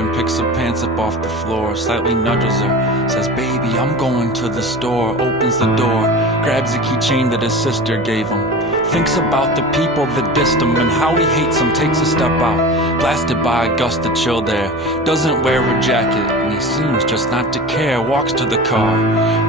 and picks her pants up off the floor, slightly nudges her, says, "Baby, I'm going to the store." Opens the door, grabs a keychain that his sister gave him, thinks about the people that dissed him and how he hates them, takes a step out, blasted by a gust of chill there, doesn't wear a jacket, and he seems just not to care, walks to the car,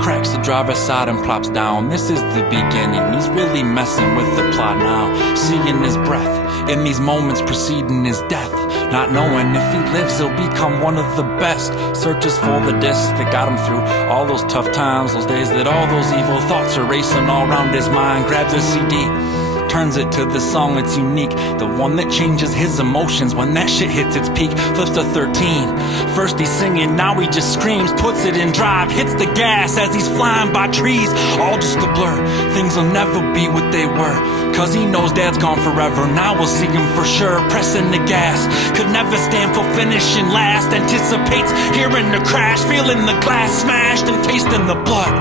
cracks the driver's side and plops down. This is the beginning, he's really messing with the plot now, seeing his breath in these moments preceding his death, not knowing if he lives he'll become one of the best, searches for the disc that got him through all those tough times, those days that all those evil thoughts are racing all around his mind, grabs a CD, turns it to the song that's unique, the one that changes his emotions when that shit hits its peak, flips to 13, first he's singing, now he just screams, puts it in drive, hits the gas as he's flying by trees, all just a blur, things will never be what they were, cause he knows dad's gone forever, now we'll see him for sure, pressing the gas, could never stand for finishing last, anticipates hearing the crash, feeling the glass smashed and tasting the blood.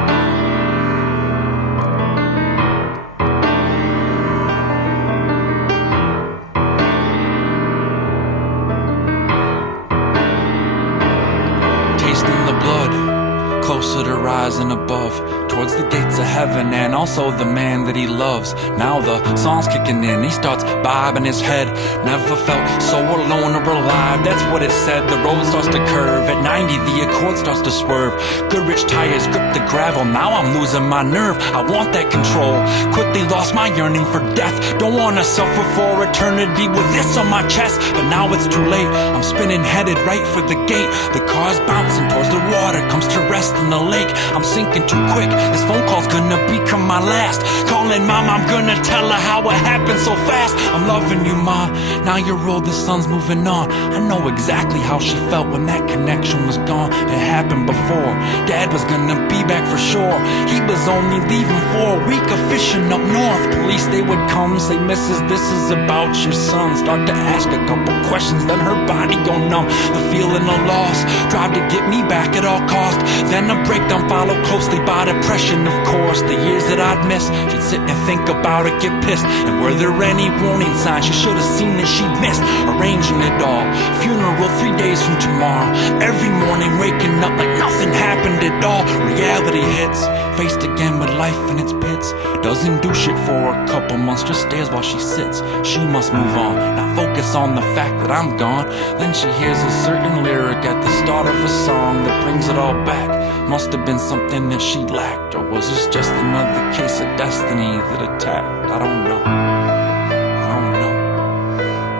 Tasting the blood, closer to rising above, towards the gates of heaven and also the man that he loves. Now the song's kicking in, he starts bobbing his head, never felt so alone or alive, that's what it said. The road starts to curve, at 90 the Accord starts to swerve, good rich tires grip the gravel, now I'm losing my nerve, I want that control, quickly lost my yearning for death, don't wanna suffer for eternity with this on my chest, but now it's too late, I'm spinning headed right for the gate, the car's bouncing towards the water, comes to rest in the lake, I'm sinking too quick, this phone call's gonna become my last, calling mom, I'm gonna tell her how it happened so fast, I'm loving you ma, now you're old, the sun's moving on, I know exactly how she felt when that connection was gone, it happened before, dad was gonna be back for sure, he was only leaving for a week of fishing up north, police they would come, say missus this is about your son, start to ask a couple questions, then her body go numb, the feeling of loss, drive to get me back at all cost, then a breakdown followed closely by depression of course, the years that I'd missed, she'd sit and think about it, get pissed, and were there any warning signs she should have seen that she'd missed, arranging it all, funeral 3 days from tomorrow, every morning waking up like nothing happened at all, reality hits, faced again with life in its pits, doesn't do shit for a couple months, just stares while she sits, she must move on, now focus on the fact that I'm gone, then she hears a certain lyric at the start of a song that brings it all back, must have been something that she lacked, or was this just another case of destiny that attacked, I don't know, I don't know,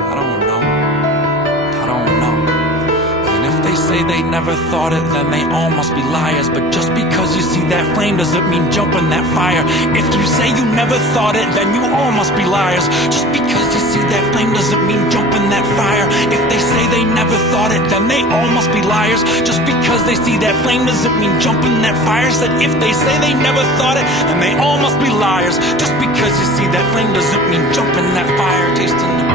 I don't know, I don't know, and if they say they never thought it, then they all must be liars, but just because you see that flame doesn't mean jump in that fire, if you say you never thought it, then you all must be liars, just because you see that flame doesn't mean jump in that fire, if they say they never thought it, then they all must be liars, just because they see that flame doesn't mean jump in that fire, said if they say they never thought it, then they all must be liars, just because you see that flame doesn't mean jump in that fire, tasting the